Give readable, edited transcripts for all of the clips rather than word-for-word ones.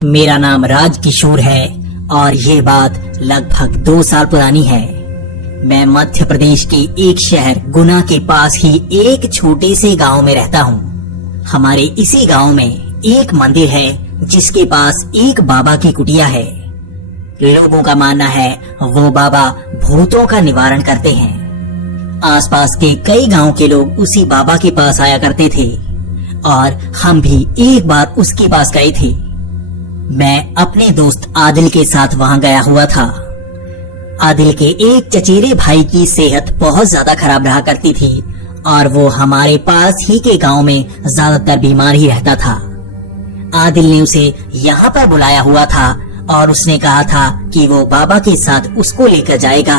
मेरा नाम राजकिशोर है और ये बात लगभग 2 साल पुरानी है। मैं मध्य प्रदेश के एक शहर गुना के पास ही एक छोटे से गांव में रहता हूँ। हमारे इसी गांव में एक मंदिर है जिसके पास एक बाबा की कुटिया है। लोगों का मानना है वो बाबा भूतों का निवारण करते हैं। आसपास के कई गांव के लोग उसी बाबा के पास आया करते थे और हम भी एक बार उसके पास गए थे। मैं अपने दोस्त आदिल के साथ वहां गया हुआ था। आदिल के एक चचेरे भाई की सेहत बहुत ज्यादा खराब रहा करती थी और वो हमारे पास ही के गांव में ज्यादातर बीमार ही रहता था। आदिल ने उसे यहाँ पर बुलाया हुआ था और उसने कहा था कि वो बाबा के साथ उसको लेकर जाएगा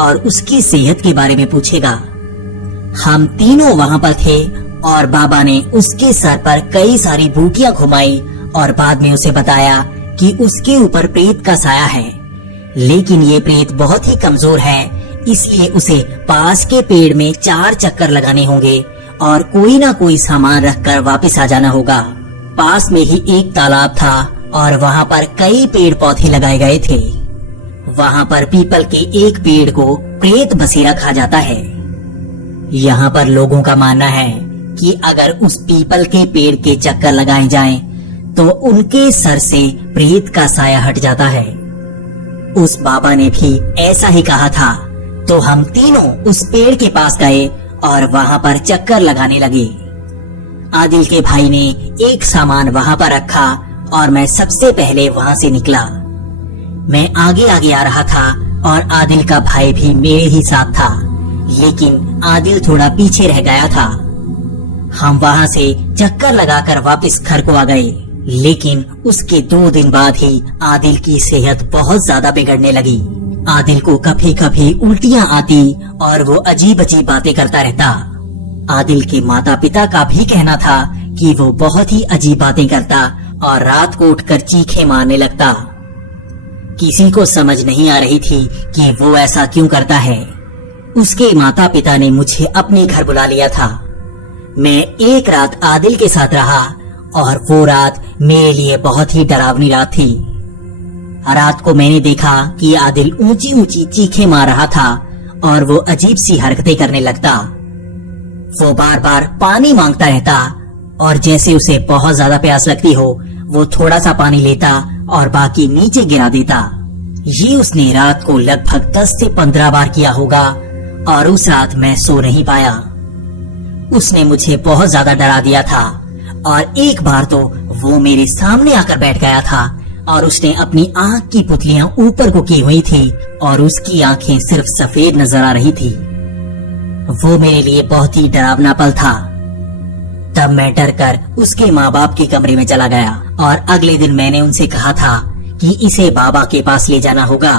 और उसकी सेहत के बारे में पूछेगा। हम तीनों वहाँ पर थे और बाबा ने उसके सर पर कई सारी बूटियां घुमाई और बाद में उसे बताया कि उसके ऊपर प्रेत का साया है, लेकिन ये प्रेत बहुत ही कमजोर है, इसलिए उसे पास के पेड़ में 4 चक्कर लगाने होंगे और कोई ना कोई सामान रखकर वापस आ जाना होगा। पास में ही एक तालाब था और वहाँ पर कई पेड़ पौधे लगाए गए थे। वहाँ पर पीपल के एक पेड़ को प्रेत बसेरा खा जाता है। यहाँ पर लोगों का मानना है कि अगर उस पीपल के पेड़ के चक्कर लगाए जाएं, तो उनके सर से प्रेत का साया हट जाता है। उस बाबा ने भी ऐसा ही कहा था, तो हम तीनों उस पेड़ के पास गए और वहाँ पर चक्कर लगाने लगे। आदिल के भाई ने एक सामान वहाँ पर रखा और मैं सबसे पहले वहाँ से निकला। मैं आगे आगे आ रहा था और आदिल का भाई भी मेरे ही साथ था, लेकिन आदिल थोड़ा पीछे रह गया था। हम वहाँ से चक्कर लगाकर वापस घर को आ गए, लेकिन उसके 2 दिन बाद ही आदिल की सेहत बहुत ज्यादा बिगड़ने लगी। आदिल को कभी कभी उल्टियां आती और वो अजीब अजीब बातें करता रहता। आदिल के माता पिता का भी कहना था कि वो बहुत ही अजीब बातें करता और रात को उठकर चीखें मारने लगता। किसी को समझ नहीं आ रही थी कि वो ऐसा क्यों करता है। उसके माता पिता ने मुझे अपने घर बुला लिया था। मैं एक रात आदिल के साथ रहा और वो रात मेरे लिए बहुत ही डरावनी रात थी। रात को मैंने देखा कि आदिल ऊंची ऊंची चीखें मार रहा था और वो अजीब सी हरकतें करने लगता। वो बार बार पानी मांगता रहता और जैसे उसे बहुत ज्यादा प्यास लगती हो, वो थोड़ा सा पानी लेता और बाकी नीचे गिरा देता। ये उसने रात को लगभग 10 से 15 बार किया होगा और उस रात मैं सो नहीं पाया। उसने मुझे बहुत ज्यादा डरा दिया था और एक बार तो वो मेरे सामने आकर बैठ गया था और उसने अपनी आँख की पुतलियां ऊपर को की हुई थी और उसकी आंखें सिर्फ सफेद नजर आ रही थी। वो मेरे लिए बहुत ही डरावना पल था। तब मैं डरकर उसके माँ बाप के कमरे में चला गया और अगले दिन मैंने उनसे कहा था कि इसे बाबा के पास ले जाना होगा।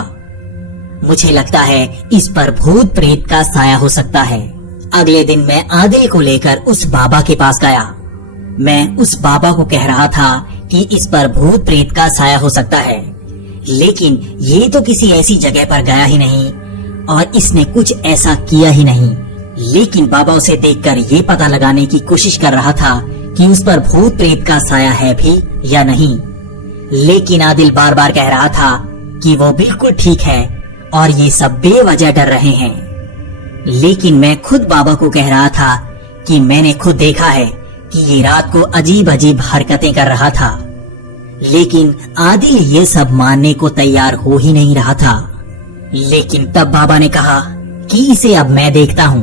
मुझे लगता है इस पर भूत प्रेत का साया हो सकता है। अगले दिन मैं आदिल को लेकर उस बाबा के पास गया। मैं उस बाबा को कह रहा था कि इस पर भूत प्रेत का साया हो सकता है, लेकिन ये तो किसी ऐसी जगह पर गया ही नहीं और इसने कुछ ऐसा किया ही नहीं। लेकिन बाबा उसे देखकर ये पता लगाने की कोशिश कर रहा था कि उस पर भूत प्रेत का साया है भी या नहीं। लेकिन आदिल बार बार कह रहा था कि वो बिल्कुल ठीक है और ये सब बेवजह डर रहे हैं। लेकिन मैं खुद बाबा को कह रहा था कि मैंने खुद देखा है कि ये रात को अजीब अजीब हरकतें कर रहा था, लेकिन आदिल ये सब मानने को तैयार हो ही नहीं रहा था। लेकिन तब बाबा ने कहा कि इसे अब मैं देखता हूँ।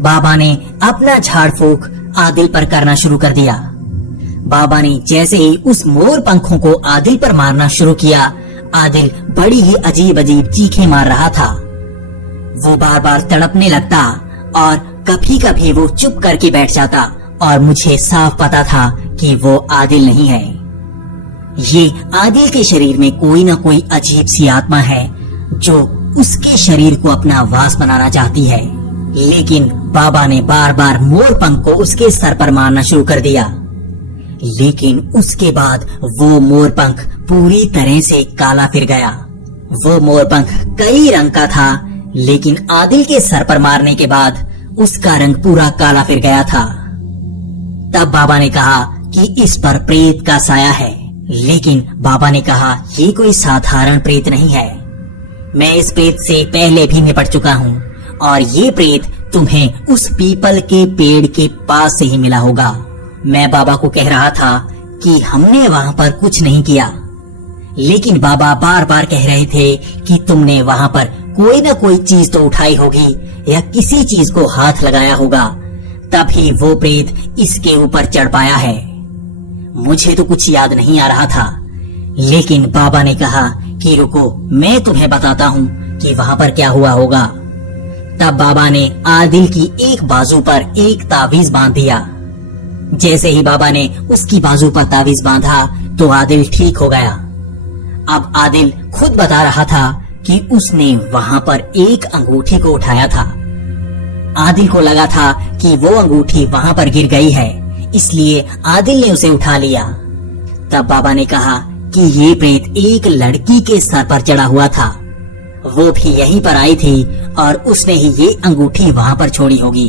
बाबा ने अपना झाड़ फूक आदिल पर करना शुरू कर दिया। बाबा ने जैसे ही उस मोर पंखों को आदिल पर मारना शुरू किया, आदिल बड़ी ही अजीब अजीब चीखें मार रहा था। वो बार बार तड़पने लगता और कभी कभी वो चुप करके बैठ जाता और मुझे साफ पता था कि वो आदिल नहीं है। ये आदिल के शरीर में कोई ना कोई अजीब सी आत्मा है जो उसके शरीर को अपना वास बनाना चाहती है। लेकिन बाबा ने बार बार मोर पंख को उसके सर पर मारना शुरू कर दिया, लेकिन उसके बाद वो मोर पंख पूरी तरह से काला फिर गया। वो मोर पंख कई रंग का था, लेकिन आदिल के सर पर मारने के बाद उसका रंग पूरा काला फिर गया था। तब बाबा ने कहा कि इस पर प्रेत का साया है, लेकिन बाबा ने कहा, ये कोई साधारण प्रेत नहीं है। मैं इस प्रेत से पहले भी निपट चुका हूँ और ये प्रेत तुम्हें उस पीपल के पेड़ के पास से ही मिला होगा। मैं बाबा को कह रहा था कि हमने वहाँ पर कुछ नहीं किया, लेकिन बाबा बार बार कह रहे थे कि तुमने वहाँ पर कोई न कोई चीज तो उठाई होगी या किसी चीज को हाथ लगाया होगा, तभी वो प्रेत इसके ऊपर चढ़ पाया है। मुझे तो कुछ याद नहीं आ रहा था, लेकिन बाबा ने कहा कि रुको, मैं तुम्हें बताता हूँ कि वहाँ पर क्या हुआ होगा। तब बाबा ने आदिल की एक बाजू पर एक तावीज बांध दिया। जैसे ही बाबा ने उसकी बाजू पर तावीज बांधा तो आदिल ठीक हो गया। अब आदिल खुद बता रहा था कि उसने वहाँ पर एक अंगूठी को उठाया था। आदिल को लगा था कि वो अंगूठी वहाँ पर गिर गई है, इसलिए आदिल ने उसे उठा लिया। तब बाबा ने कहा कि ये प्रेत एक लड़की के सर पर चढ़ा हुआ था, वो भी यहीं पर आई थी और उसने ही ये अंगूठी वहाँ पर छोड़ी होगी।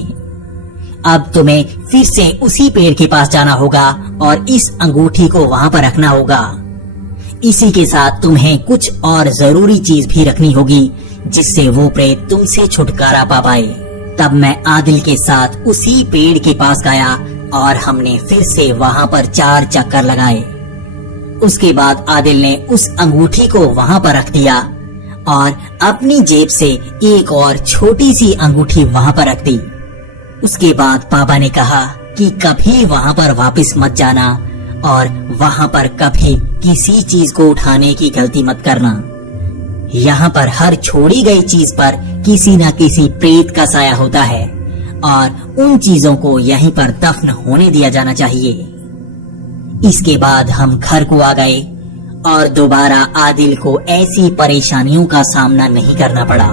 अब तुम्हें फिर से उसी पेड़ के पास जाना होगा और इस अंगूठी को वहाँ पर रखना होगा। इसी के साथ तुम्हें कुछ और जरूरी चीज भी रखनी होगी जिससे वो प्रेत तुमसे छुटकारा पा पाए। तब मैं आदिल के साथ उसी पेड़ के पास गया और हमने फिर से वहाँ पर 4 चक्कर लगाए। उसके बाद आदिल ने उस अंगूठी को वहाँ पर रख दिया और अपनी जेब से एक और छोटी सी अंगूठी वहाँ पर रख दी। उसके बाद बाबा ने कहा कि कभी वहाँ पर वापस मत जाना और वहाँ पर कभी किसी चीज को उठाने की गलती मत करना। यहाँ पर हर छोड़ी गई चीज पर किसी न किसी प्रेत का साया होता है और उन चीजों को यहीं पर दफन होने दिया जाना चाहिए। इसके बाद हम घर को आ गए और दोबारा आदिल को ऐसी परेशानियों का सामना नहीं करना पड़ा।